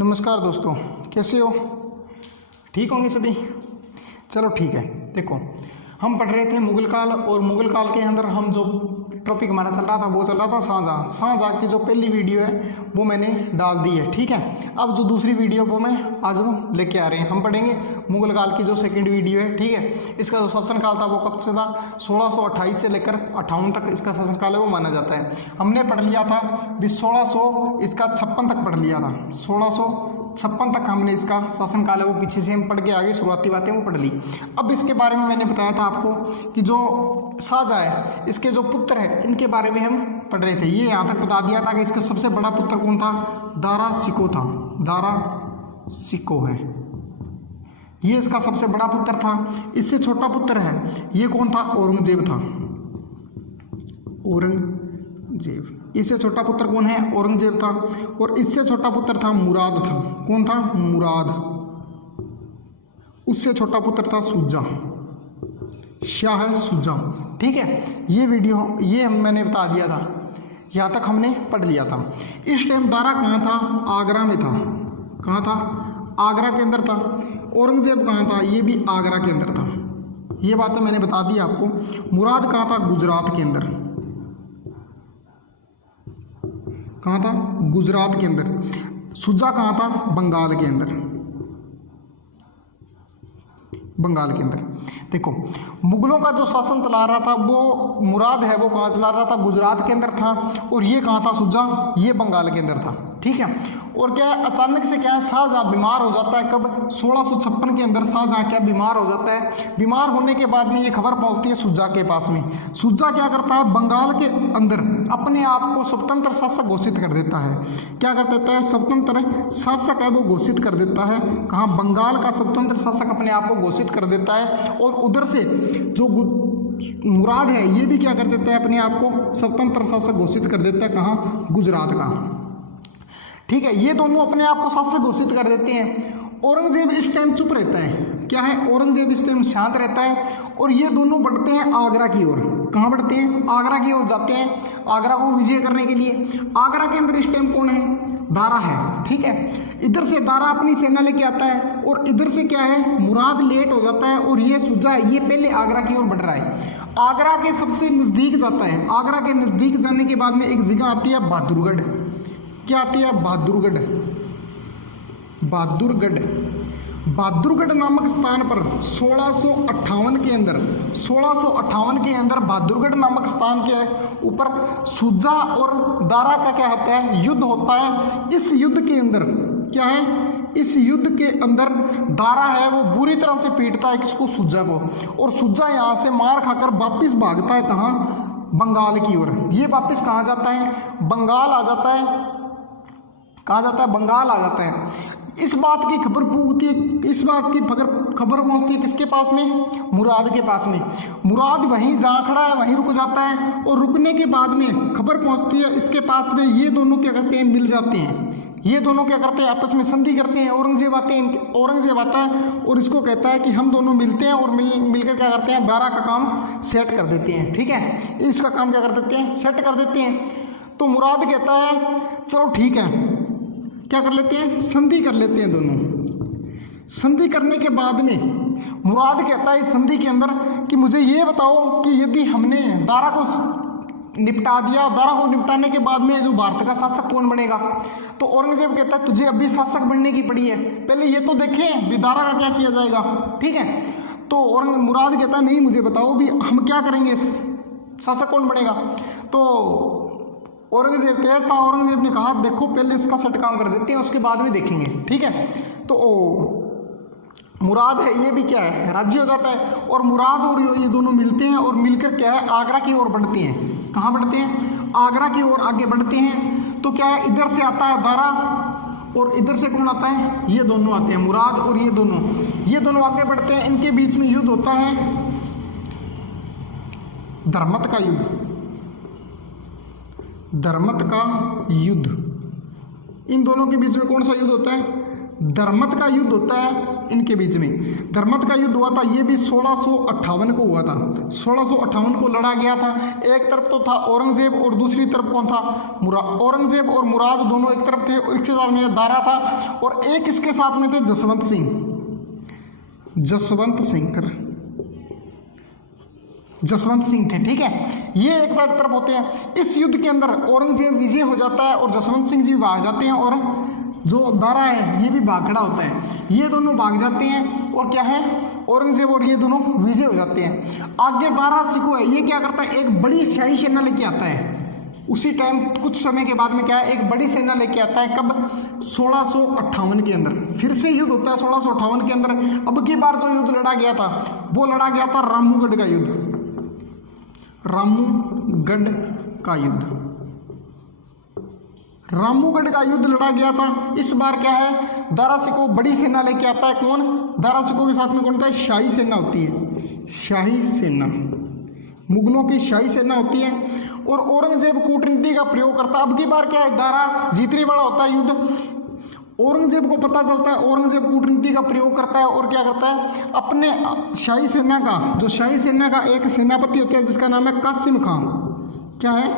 नमस्कार दोस्तों, कैसे हो? ठीक होंगे सभी? चलो ठीक है। देखो, हम पढ़ रहे थे मुगल काल, और मुगल काल के अंदर हम जो टॉपिक हमारा चल रहा था वो चल रहा था शाहजहाँ। शाहजहाँ की जो पहली वीडियो है वो मैंने डाल दी है, ठीक है। अब जो दूसरी वीडियो वो मैं आज वो लेके आ रहे हैं, हम पढ़ेंगे मुगल काल की जो सेकंड वीडियो है, ठीक है। इसका जो शासनकाल था वो कब से था? 1628 से लेकर 58 तक इसका शासनकाल है वो माना जाता है। हमने पढ़ लिया था भी 1656 तक पढ़ लिया था। 1656 तक हमने इसका शासनकाल है वो पीछे से हम पढ़ के आगे शुरुआती बातें वो पढ़ ली। अब इसके बारे में मैंने बताया था आपको कि जो शाहजहाँ है, इसके जो पुत्र है, इनके बारे में हम पढ़ रहे थे। ये यहाँ तक बता दिया था कि इसका सबसे बड़ा पुत्र कौन था? दारा शिकोह था। दारा शिकोह है, ये इसका सबसे बड़ा पुत्र था। इससे छोटा पुत्र है, ये कौन था? औरंगजेब था। औरंगजेब। इससे छोटा पुत्र कौन है? औरंगजेब था। और इससे छोटा पुत्र था मुराद था। कौन था? मुराद। उससे छोटा पुत्र था शुजा। शाह शुजा, ठीक है। ये वीडियो ये मैंने बता दिया था, यहाँ तक हमने पढ़ लिया था। इस टाइम दारा कहाँ था? आगरा में था। कहाँ था? आगरा के अंदर था। औरंगजेब कहाँ था? ये भी आगरा के अंदर था। ये बातें मैंने बता दी आपको। मुराद कहाँ था? गुजरात के अंदर। कहाँ था? गुजरात के अंदर। शुजा कहाँ था? बंगाल के अंदर। बंगाल के अंदर। देखो, मुगलों का जो शासन चला रहा था वो मुराद है वो कहाँ चला रहा था? गुजरात के अंदर था। और ये कहाँ था? शुजा, ये बंगाल के अंदर था, ठीक है। और क्या है, अचानक से क्या है, शाहजहाँ बीमार हो जाता है। कब? 1656 के अंदर शाहजहाँ क्या बीमार हो जाता है। बीमार होने के बाद में ये खबर पहुंचती है शुजा के पास में। शुजा क्या करता है? बंगाल के अंदर अपने आप को स्वतंत्र शासक घोषित कर देता है। क्या कर देता है? स्वतंत्र शासक है वो घोषित कर देता है। कहाँ? बंगाल का स्वतंत्र शासक अपने आप को घोषित कर देता है। और उधर से जो मुराद है ये भी क्या कर देता है? अपने आप को स्वतंत्र शासक घोषित कर देता है। कहाँ? गुजरात का, ठीक है। ये दोनों अपने आप को शासक घोषित कर देते हैं। औरंगजेब इस टाइम चुप रहता है। क्या है? औरंगजेब इस टाइम शांत रहता है। और ये दोनों बढ़ते हैं आगरा की ओर। कहाँ बढ़ते हैं? आगरा की ओर जाते हैं, आगरा को विजय करने के लिए। आगरा के अंदर इस टाइम कौन है? दारा है, ठीक है। इधर से दारा अपनी सेना लेके आता है, और इधर से क्या है? मुराद लेट हो जाता है, और ये शुजा है ये पहले आगरा की ओर बढ़ रहा है। आगरा के सबसे नजदीक जाता है। आगरा के नजदीक जाने के बाद में एक जगह आती है बहादुरगढ़। क्या आती है? बहादुरगढ़। बहादुरगढ़। बहादुरगढ़ नामक स्थान पर 1658 के अंदर 1658 के अंदर बहादुरगढ़ नामक स्थान के ऊपर शुजा और दारा का क्या होता है? युद्ध होता है। इस युद्ध के अंदर क्या है? इस युद्ध के अंदर दारा है वो बुरी तरह से पीटता है किसको? शुजा को। और शुजा यहाँ से मार खाकर वापिस भागता है। कहाँ? बंगाल की ओर। ये वापिस कहाँ जाता है? बंगाल आ जाता है। कहा जाता है? बंगाल आ जाता है। इस बात की खबर पहुंचती है, इस बात की खबर पहुंचती है किसके पास में? मुराद के पास में। मुराद वहीं जहाँ खड़ा है वहीं रुक जाता है, और रुकने के बाद में खबर पहुंचती है इसके पास में। ये दोनों क्या करते हैं? मिल जाते हैं। ये दोनों क्या करते हैं? आपस में संधि करते हैं। औरंगजेब आते हैं, औरंगजेब आता है और इसको कहता है कि हम दोनों मिलते हैं, और मिलकर क्या करते हैं? दारा का काम सेट कर देते हैं, ठीक है। इसका काम क्या कर देते हैं? सेट कर देते हैं। तो मुराद कहता है चलो ठीक है, क्या कर लेते हैं? संधि कर लेते हैं दोनों। संधि करने के बाद में मुराद कहता है इस संधि के अंदर कि मुझे ये बताओ कि यदि हमने दारा को निपटा दिया, दारा को निपटाने के बाद में जो भारत का शासक कौन बनेगा? तो औरंगजेब कहता है तुझे अभी शासक बनने की पड़ी है, पहले ये तो देखें भी दारा का क्या किया जाएगा, ठीक है। तो मुराद कहता है नहीं, मुझे बताओ भी हम क्या करेंगे, शासक कौन बनेगा? तो औरंगजेब तेज था। औरंगजेब ने कहा देखो पहले इसका सेट काम कर देते हैं, उसके बाद में देखेंगे, ठीक है। तो मुराद है ये भी क्या है? राजी हो जाता है। और मुराद और ये दोनों मिलते हैं, और मिलकर क्या है? आगरा की ओर बढ़ते हैं। कहाँ बढ़ते हैं? आगरा की ओर आगे बढ़ते हैं। तो क्या है? इधर से आता है दारा, और इधर से कौन आता है? ये दोनों आते हैं, मुराद और ये दोनों आगे बढ़ते हैं। इनके बीच में युद्ध होता है, धर्मत का युद्ध। धर्मत का युद्ध। इन दोनों के बीच में कौन सा युद्ध होता है? धर्मत का युद्ध होता है इनके बीच में। धर्मत का युद्ध हुआ था, ये भी 1658 को हुआ था। 1658 को लड़ा गया था। एक तरफ तो था औरंगजेब और दूसरी तरफ कौन था? औरंगजेब और मुराद दोनों एक तरफ थे और इसके साथ में दारा था और एक इसके साथ में थे जसवंत सिंह थे, ठीक है। ये एक तरफ होते हैं। इस युद्ध के अंदर औरंगजेब विजय हो जाता है और जसवंत सिंह जी भाग जाते हैं और जो दारा है ये भी भाग खड़ा होता है। ये दोनों भाग जाते हैं और क्या है, औरंगजेब और ये दोनों विजय हो जाते हैं। आगे दारा सिको है, ये क्या करता है, एक बड़ी शाही सेना लेके आता है। उसी टाइम कुछ समय के बाद में क्या है, एक बड़ी सेना लेके आता है। कब? 1658 के अंदर फिर से युद्ध होता है 1658 के अंदर। अब की बार जो युद्ध लड़ा गया था वो लड़ा गया था रामूगढ़ का युद्ध। रामूगढ़ का युद्ध लड़ा गया था। इस बार क्या है, दारा सिको बड़ी सेना लेके आता है। कौन? दारा सिको के साथ में कौन होता है? शाही सेना होती है, शाही सेना, मुगलों की शाही सेना होती है। और औरंगजेब कूटनीति का प्रयोग करता है। अब की बार क्या है, दारा जीतने वाला होता है युद्ध। औरंगजेब को पता चलता है, औरंगजेब कूटनीति का प्रयोग करता है और क्या करता है, अपने शाही सेना का, जो शाही सेना का एक सेनापति होता है जिसका नाम है कासिम खां। क्या है?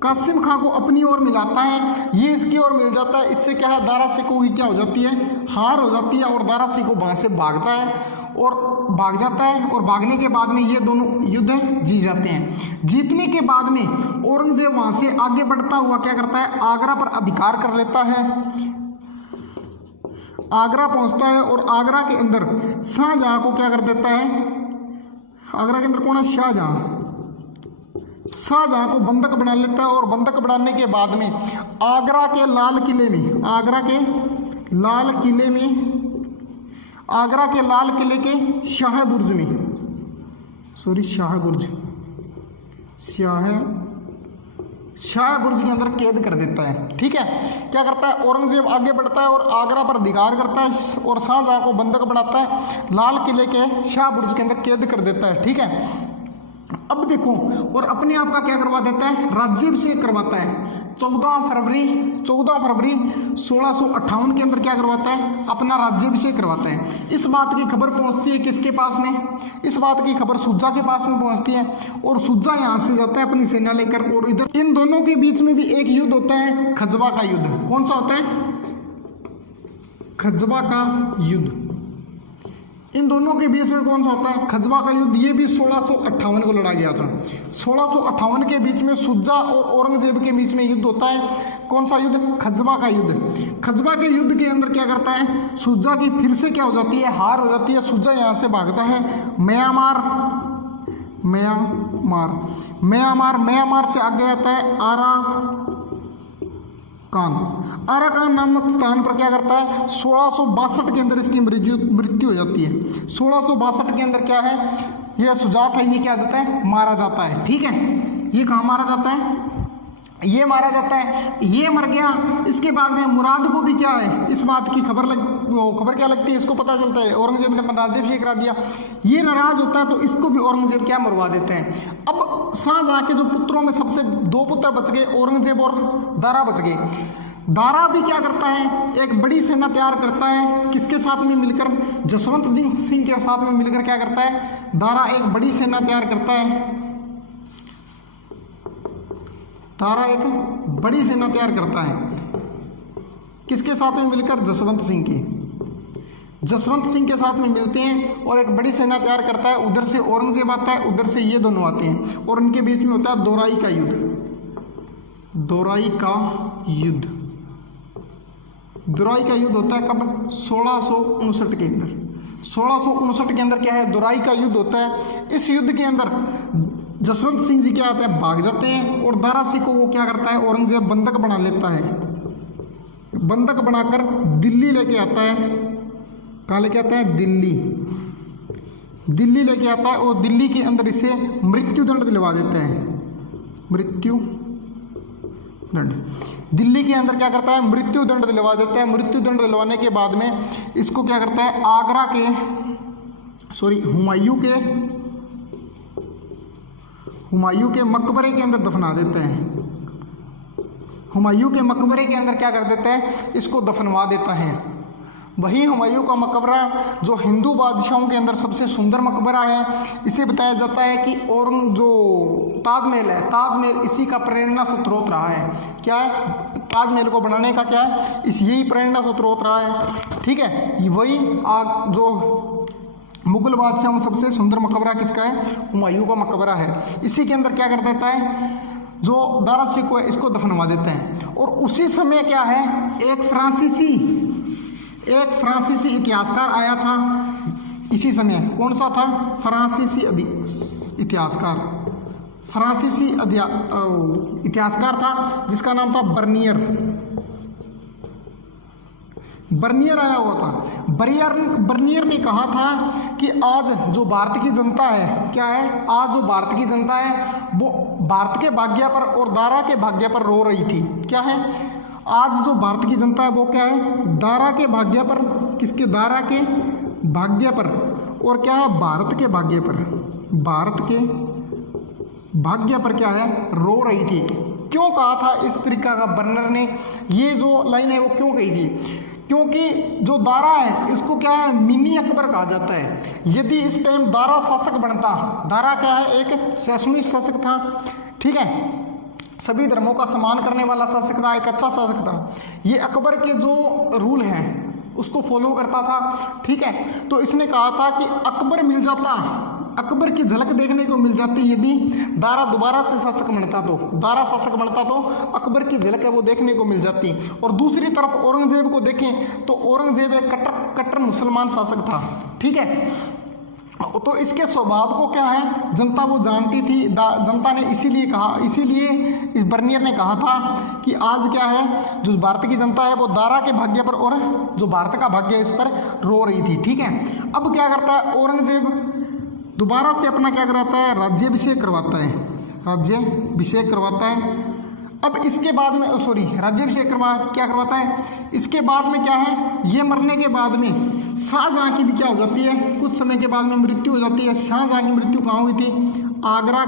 कासिम खां को अपनी ओर मिलाता है। ये इसकी ओर मिल जाता है। इससे क्या है, दारा सिको की क्या हो जाती है, हार हो जाती है और दारा सिको वहां से भागता है और भाग जाता है। और भागने के बाद में ये दोनों युद्ध जीत जाते हैं। जीतने के बाद में औरंगजेब वहां से आगे बढ़ता हुआ क्या करता है, आगरा पर अधिकार कर लेता है। आगरा पहुंचता है और आगरा के अंदर शाहजहां को क्या कर देता है, आगरा के अंदर कौन है, शाहजहां को बंधक बना लेता है। और बंधक बनाने के बाद में आगरा के लाल किले के शाह बुर्ज के अंदर कैद कर देता है। ठीक है, क्या करता है, औरंगजेब आगे बढ़ता है और आगरा पर अधिकार करता है और शाहजहां को बंधक बनाता है, लाल किले के शाह बुर्ज के अंदर कैद कर देता है। ठीक है, अब देखो, और अपने आप का क्या करवा देता है, राज्याभिषेक करवाता है। 14 फरवरी 1658 के अंदर क्या करवाता है, अपना राज्याभिषेक करवाता है। इस बात की खबर पहुंचती है किसके पास में, इस बात की खबर सुजा के पास में पहुंचती है और सुजा यहाँ से जाता है अपनी सेना लेकर। और इधर इन दोनों के बीच में भी एक युद्ध होता है, खजवा का युद्ध। कौन सा होता है, खजवा का युद्ध। इन दोनों के बीच में कौन सा होता है, खजवा का युद्ध। ये भी 1658 को लड़ा गया था। 1658 के बीच में सुजा और औरंगजेब के बीच में युद्ध होता है। कौन सा युद्ध, खजवा का युद्ध। खजवा के युद्ध के अंदर क्या करता है, सुजा की फिर से क्या हो जाती है, हार हो जाती है। सुजा यहाँ से भागता है म्यांमार से आगे आता है आराकान नामक स्थान पर क्या करता है, 1662 के अंदर इसकी मृत्यु हो जाती है। 1662 के अंदर क्या है, यह सुजात है, ये क्या जाता है, मारा जाता है। ठीक है, ये कहाँ मारा जाता है, ये मारा जाता है, ये मर गया। इसके बाद में मुराद को भी क्या है, इस बात की खबर क्या लगती है, इसको पता चलता है औरंगजेब ने अपना राज्याभिषेक करा दिया। ये नाराज होता है तो इसको भी औरंगजेब क्या मरवा देते हैं। अब शाहजहां के जो पुत्रों में सबसे 2 पुत्र बच गए, औरंगजेब और दारा बच गए। दारा भी क्या करता है, एक बड़ी सेना तैयार करता है, किसके साथ में मिलकर, जसवंत सिंह के साथ में मिलकर क्या करता है, दारा एक बड़ी सेना तैयार करता है। दारा एक बड़ी सेना तैयार करता है, किसके साथ में मिलकर, जसवंत सिंह के साथ में मिलते हैं और एक बड़ी सेना तैयार करता है। उधर से औरंगजेब आता है, उधर से ये दोनों आते हैं और उनके बीच में होता है दोराई का युद्ध। दोराई का युद्ध होता है कब, 1659 के अंदर। 1659 के अंदर क्या है, दोराई का युद्ध होता है। इस युद्ध के अंदर जसवंत सिंह जी क्या आते हैं, भाग जाते हैं और दारा सिंह को वो क्या करता है, औरंगजेब बंधक बना लेता है। बंधक बनाकर दिल्ली लेके आता है। कहाँ लेके आता है, दिल्ली लेके आता है और दिल्ली के अंदर इसे मृत्युदंड दिलवा देता है। मृत्युदंड दिल्ली के अंदर क्या करता है, मृत्युदंड दिलवा देता है। मृत्युदंड दिलवाने के बाद में इसको क्या करता है, आगरा के हुमायूं के मकबरे के अंदर दफना देते हैं। हुमायूं के मकबरे के अंदर क्या कर देता है, इसको दफनवा देता है। वही हुमायूं का मकबरा जो हिंदू बादशाहों के अंदर सबसे सुंदर मकबरा है, इसे बताया जाता है कि औरंग जो ताजमहल है, ताजमहल इसी का प्रेरणा स्रोत रहा है। क्या है, ताजमहल को बनाने का क्या है, इस यही प्रेरणा स्रोत रहा है। ठीक है, वही जो मुगल बादशाह में सबसे सुंदर मकबरा किसका है, हुमायूं का मकबरा है। इसी के अंदर क्या कर देता है, जो दारा सिख है इसको दफनवा देते हैं। और उसी समय क्या है, एक फ्रांसीसी इतिहासकार आया था इसी समय। कौन सा था, फ्रांसीसी इतिहासकार था जिसका नाम था बर्नियर आया हुआ था। बर्नियर ने कहा था कि आज जो भारत की जनता है, क्या है, आज जो भारत की जनता है वो भारत के भाग्य पर और दारा के भाग्य पर रो रही थी। क्या है, आज जो भारत की जनता है वो क्या है, दारा के भाग्य पर, किसके, दारा के भाग्य पर, और क्या है, भारत के भाग्य पर क्या है, रो रही थी। क्यों कहा था इस तरीका का बर्नर ने, ये जो लाइन है वो क्यों कही थी, क्योंकि जो दारा है इसको क्या है, मिनी अकबर कहा जाता है। यदि इस टाइम दारा शासक बनता, दारा क्या है, एक सैसनिक शासक था। ठीक है, सभी धर्मों का सम्मान करने वाला शासक था, एक अच्छा शासक था। ये अकबर के जो रूल हैं उसको फॉलो करता था। ठीक है, तो इसने कहा था कि अकबर मिल जाता, अकबर की झलक देखने को मिल जाती यदि दारा दोबारा से शासक बनता तो, दारा शासक बनता तो अकबर की झलक है वो देखने को मिल जाती। और दूसरी तरफ औरंगजेब को देखें तो औरंगजेब एक कट्टर मुसलमान शासक था। ठीक है, तो इसके स्वभाव को क्या है, जनता वो जानती थी। जनता ने इसीलिए इस बर्नियर ने कहा था कि आज क्या है, जो भारत की जनता है वो दारा के भाग्य पर और जो भारत का भाग्य है इस पर रो रही थी। ठीक है, अब क्या करता है औरंगजेब, दोबारा से अपना क्या कराता है, राज्याभिषेक करवाता है। अब इसके बाद में राज्याभिषेक क्या करवाता है, इसके बाद में क्या है, ये मरने के बाद में शाहजहां की भी क्या हो जाती है, कुछ समय के बाद में मृत्यु हो जाती है। शाहजहां की मृत्यु कहाँ हुई थी, आगरा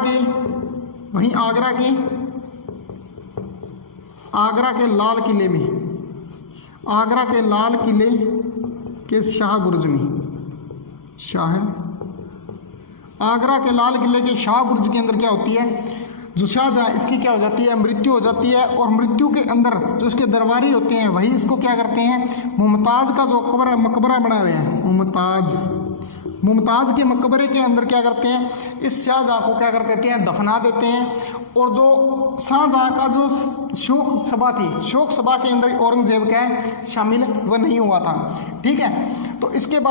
के लाल किले में, आगरा के लाल किले के आगरा के लाल किले के शाह बुर्ज के अंदर क्या होती है, जो शाहजहां, इसकी क्या हो जाती है, मृत्यु हो जाती है। और मृत्यु के अंदर जो इसके दरबारी होते हैं वही इसको क्या करते हैं, मुमताज़ का जो मकबरा बनाए हुए हैं, मुमताज़ के मकबरे के अंदर क्या करते हैं, इस शाहजहां को क्या कर देते हैं, दफना देते हैं। और जो शाहजहां का जो शोक सभा थी, शोक सभा के अंदर औरंगजेब क्या है शामिल वह नहीं हुआ था। ठीक है, तो इसके बाद